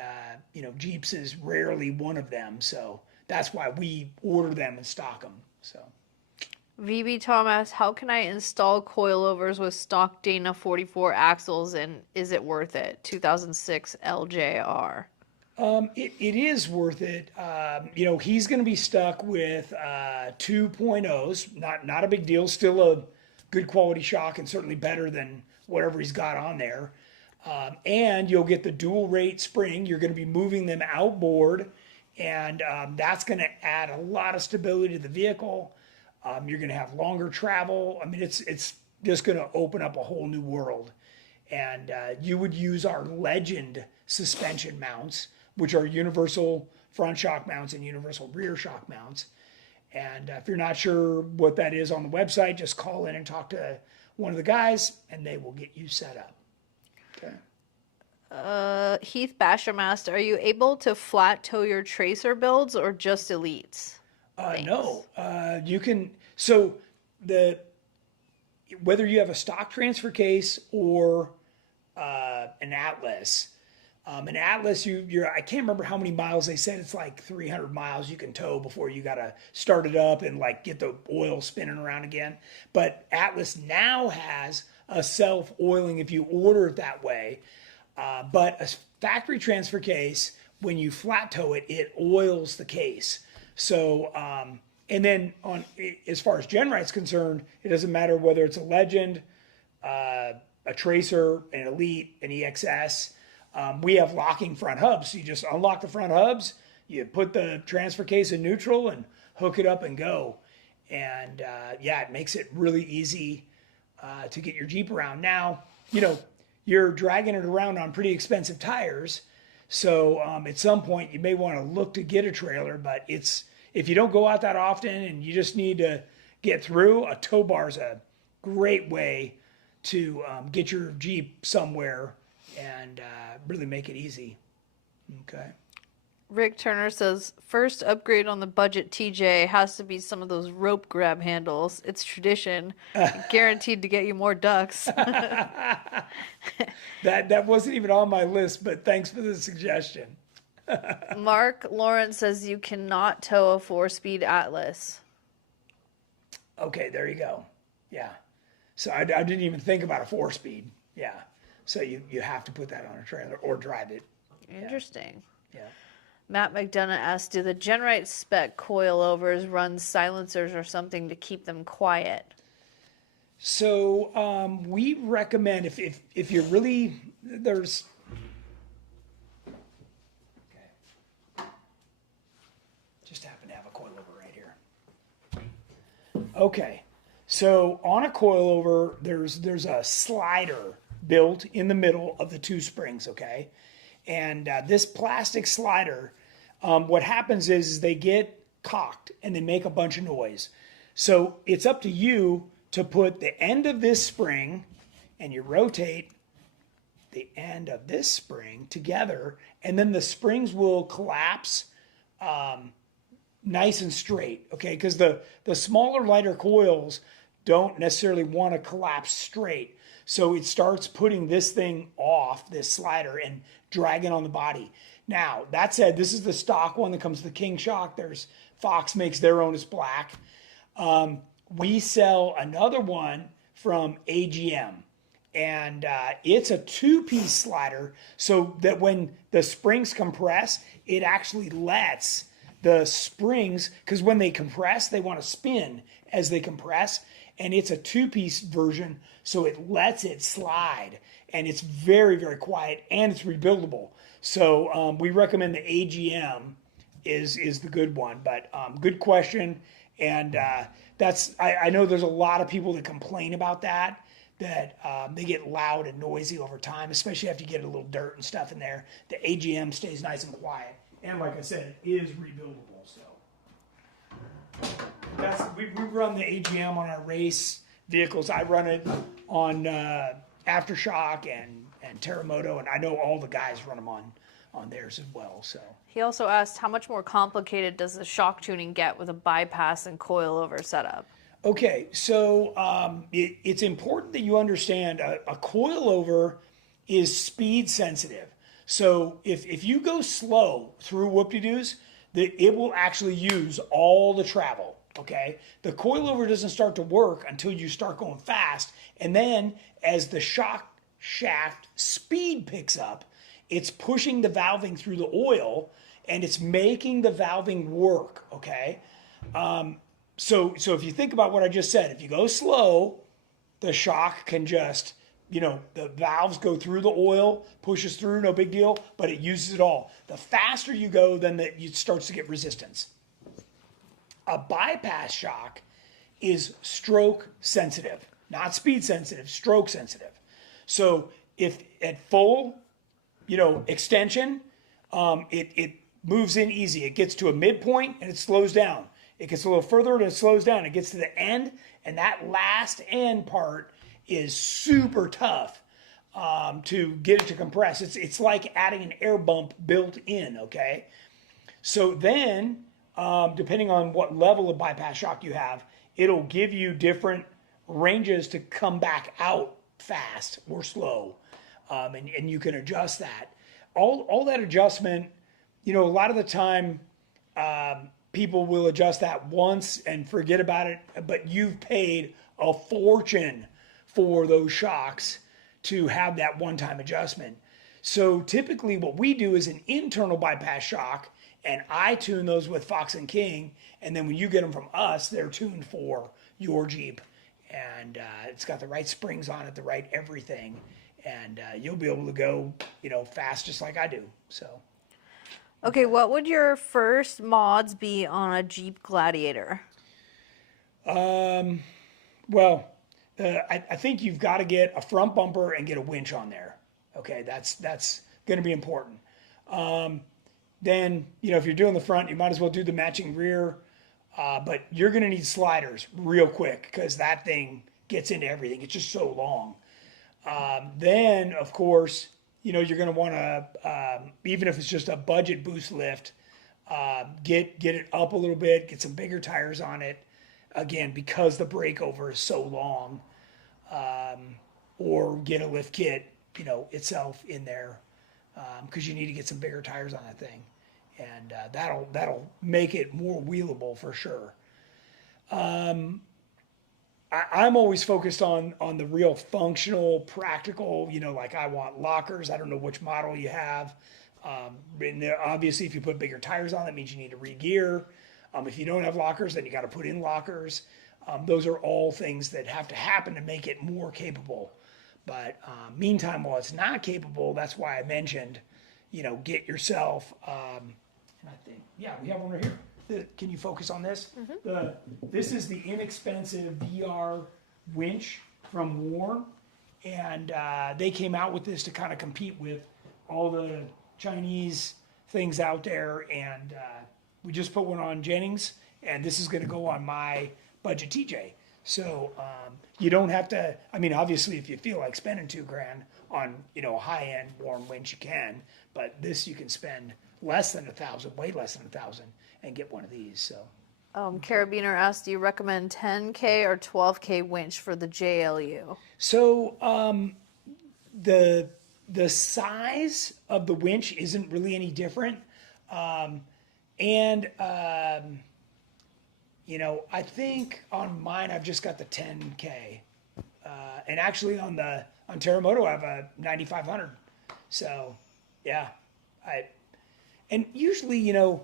you know, Jeeps is rarely one of them. So that's why we order them and stock them. So VB Thomas, how can I install coilovers with stock Dana 44 axles, and is it worth it? 2006 LJR. It is worth it. You know, he's going to be stuck with 2.0s. Not a big deal. Still a good quality shock, and certainly better than whatever he's got on there. And you'll get the dual rate spring. You're going to be moving them outboard, and that's going to add a lot of stability to the vehicle. You're going to have longer travel. I mean, it's just going to open up a whole new world. And you would use our Legend suspension mounts, which are universal front shock mounts and universal rear shock mounts. And if you're not sure what that is on the website, just call in and talk to one of the guys, and they will get you set up. Okay. Heath Bashermaster, are you able to flat tow your tracer builds or just elites? No, you can. So whether you have a stock transfer case or an Atlas, I can't remember how many miles they said. It's like 300 miles you can tow before you got to start it up and like get the oil spinning around again. But Atlas now has a self-oiling if you order it that way. But a factory transfer case, when you flat tow it, it oils the case. So, and then as far as GenRight's concerned, it doesn't matter whether it's a Legend, a Tracer, an Elite, an EXS. We have locking front hubs. So you just unlock the front hubs, you put the transfer case in neutral and hook it up and go. And yeah, it makes it really easy to get your Jeep around. Now, you know, you're dragging it around on pretty expensive tires. So at some point you may want to look to get a trailer, but if you don't go out that often and you just need to get through, a tow bar is a great way to get your Jeep somewhere and really make it easy. Okay. Rick Turner says, first upgrade on the budget TJ has to be some of those rope grab handles. It's tradition. Guaranteed to get you more ducks. That wasn't even on my list, but thanks for the suggestion. Mark Lawrence says you cannot tow a 4-speed Atlas. Okay, there you go. Yeah. So I didn't even think about a 4-speed. Yeah. So you have to put that on a trailer or drive it. Interesting. Yeah. Matt McDonough asks, do the GenRight spec coilovers run silencers or something to keep them quiet? So we recommend if you're really, there's, okay, just happen to have a coilover right here. Okay, so on a coilover, there's a slider built in the middle of the two springs, okay? And this plastic slider, what happens is they get cocked and they make a bunch of noise. So it's up to you to put the end of this spring, and you rotate the end of this spring together, and then the springs will collapse nice and straight, okay? Because the smaller, lighter coils don't necessarily want to collapse straight. So it starts putting this thing off, this slider, and dragging on the body. Now, that said, this is the stock one that comes with the King shock. Fox makes their own as black. We sell another one from AGM, and it's a 2-piece slider, so that when the springs compress, it actually lets the springs, because when they compress, they want to spin as they compress, and it's a 2-piece version, so it lets it slide, and it's very, very quiet, and it's rebuildable. So we recommend the AGM is the good one, but good question. And I know there's a lot of people that complain about that they get loud and noisy over time, especially after you get a little dirt and stuff in there. The AGM stays nice and quiet. And like I said, it is rebuildable. So we run the AGM on our race vehicles. I run it on Aftershock and Terremoto, and I know all the guys run them on theirs as well. So He also asked, how much more complicated does the shock tuning get with a bypass and coilover setup? okay, so it's important that you understand a coilover is speed sensitive. So if you go slow through whoop-de-doos, it will actually use all the travel. Okay, the coilover doesn't start to work until you start going fast, and then as the shock shaft speed picks up, it's pushing the valving through the oil, and it's making the valving work. Okay, so if you think about what I just said, if you go slow, the shock can just, the valves go through the oil, pushes through, no big deal, but it uses it all. The faster you go, then it starts to get resistance. A bypass shock is stroke sensitive, not speed sensitive, stroke sensitive. So if at full, extension, it moves in easy. It gets to a midpoint and it slows down. It gets a little further and it slows down. It gets to the end, and that last end part is super tough to get it to compress. It's like adding an air bump built in, okay? So then, depending on what level of bypass shock you have, it'll give you different ranges to come back out fast or slow, and you can adjust that. All that adjustment, a lot of the time, people will adjust that once and forget about it, but you've paid a fortune for those shocks to have that one-time adjustment. So typically what we do is an internal bypass shock, and I tune those with Fox and King, and then when you get them from us, they're tuned for your Jeep, and it's got the right springs on it, the right everything, and you'll be able to go, fast just like I do. So. Okay, what would your first mods be on a Jeep Gladiator? Well, I think you've got to get a front bumper and get a winch on there. Okay, that's going to be important. Then, if you're doing the front, you might as well do the matching rear. But you're going to need sliders real quick because that thing gets into everything. It's just so long. Then, of course, you're going to want to, even if it's just a budget boost lift, get it up a little bit, get some bigger tires on it. Again, because the breakover is so long, or get a lift kit, itself in there, because you need to get some bigger tires on that thing, and that'll make it more wheelable for sure. I'm always focused on the real functional, practical. Like I want lockers. I don't know which model you have. And obviously, if you put bigger tires on, that means you need to re-gear. If you don't have lockers, then you got to put in lockers. Those are all things that have to happen to make it more capable. But meantime, while it's not capable, that's why I mentioned, get yourself. And I think, we have one right here. Can you focus on this? Mm-hmm. This is the inexpensive VR winch from Warn, and they came out with this to kind of compete with all the Chinese things out there, and we just put one on Jennings, and this is going to go on my budget TJ. So you don't have to. I mean, obviously, if you feel like spending $2,000 on a high-end Warn winch, you can. But this you can spend less than $1,000, way less than $1,000, and get one of these. So. Carabiner asked, do you recommend 10K or 12K winch for the JLU? So the the size of the winch isn't really any different. And you know, I think on mine, I've just got the 10K. And actually on Terremoto, I have a 9500. So yeah, and usually, you know,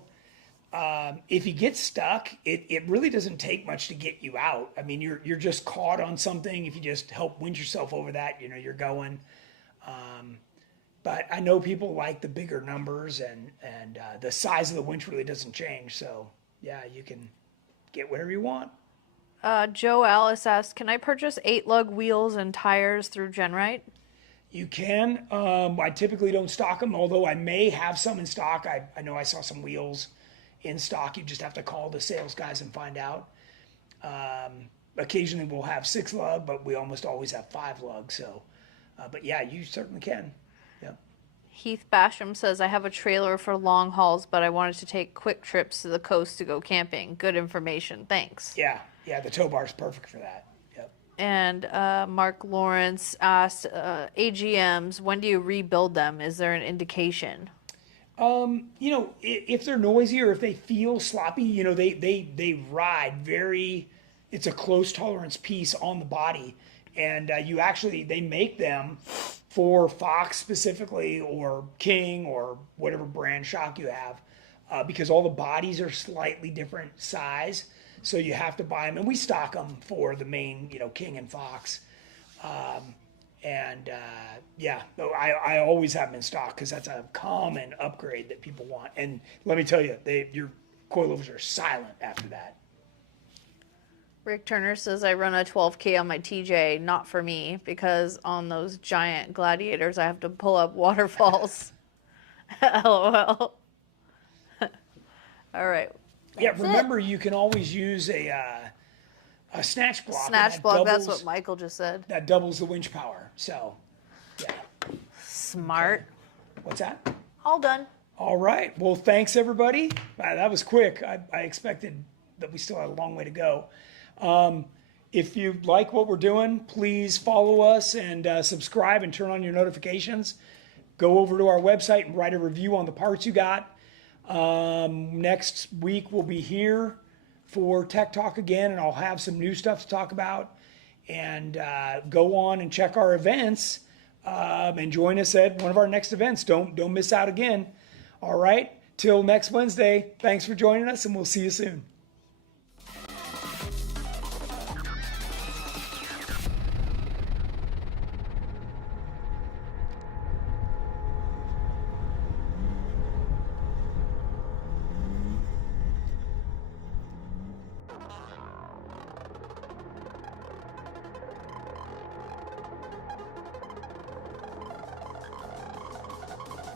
if you get stuck, it really doesn't take much to get you out. I mean, you're just caught on something. If you just help winch yourself over that, you know, you're going. But I know people like the bigger numbers, and the size of the winch really doesn't change. So yeah, you can get whatever you want. Joe Alice asked, can I purchase 8-lug wheels and tires through GenRight? You can. I typically don't stock them, although I may have some in stock. I know I saw some wheels in stock. You just have to call the sales guys and find out. Occasionally we'll have 6-lug, but we almost always have 5-lug. So, but yeah, you certainly can. Yeah. Heath Basham says, I have a trailer for long hauls, but I wanted to take quick trips to the coast to go camping. Good information. Thanks. Yeah. Yeah. The tow bar is perfect for that. Yep. And Mark Lawrence asked, AGMs, when do you rebuild them? Is there an indication? You know, if they're noisy or if they feel sloppy, you know, they ride very, it's a close tolerance piece on the body. And they make them for Fox specifically, or King, or whatever brand shock you have, because all the bodies are slightly different size. So you have to buy them, and we stock them for the main, you know, King and Fox. Yeah, I always have them in stock because that's a common upgrade that people want. And let me tell you, your coilovers are silent after that. Rick Turner says, I run a 12K on my TJ, not for me, because on those giant gladiators I have to pull up waterfalls. LOL. All right. Yeah, remember, you can always use a snatch block. Snatch block, that's what Michael just said. That doubles the winch power. So, yeah. Smart. Okay. What's that? All done. All right. Well, thanks, everybody. That was quick. I expected that we still had a long way to go. If you like what we're doing, please follow us and subscribe and turn on your notifications. Go over to our website and write a review on the parts you got. Next week we'll be here for Tech Talk again, and I'll have some new stuff to talk about. And go on and check our events and join us at one of our next events. Don't miss out again. All right. Till next Wednesday. Thanks for joining us, and we'll see you soon.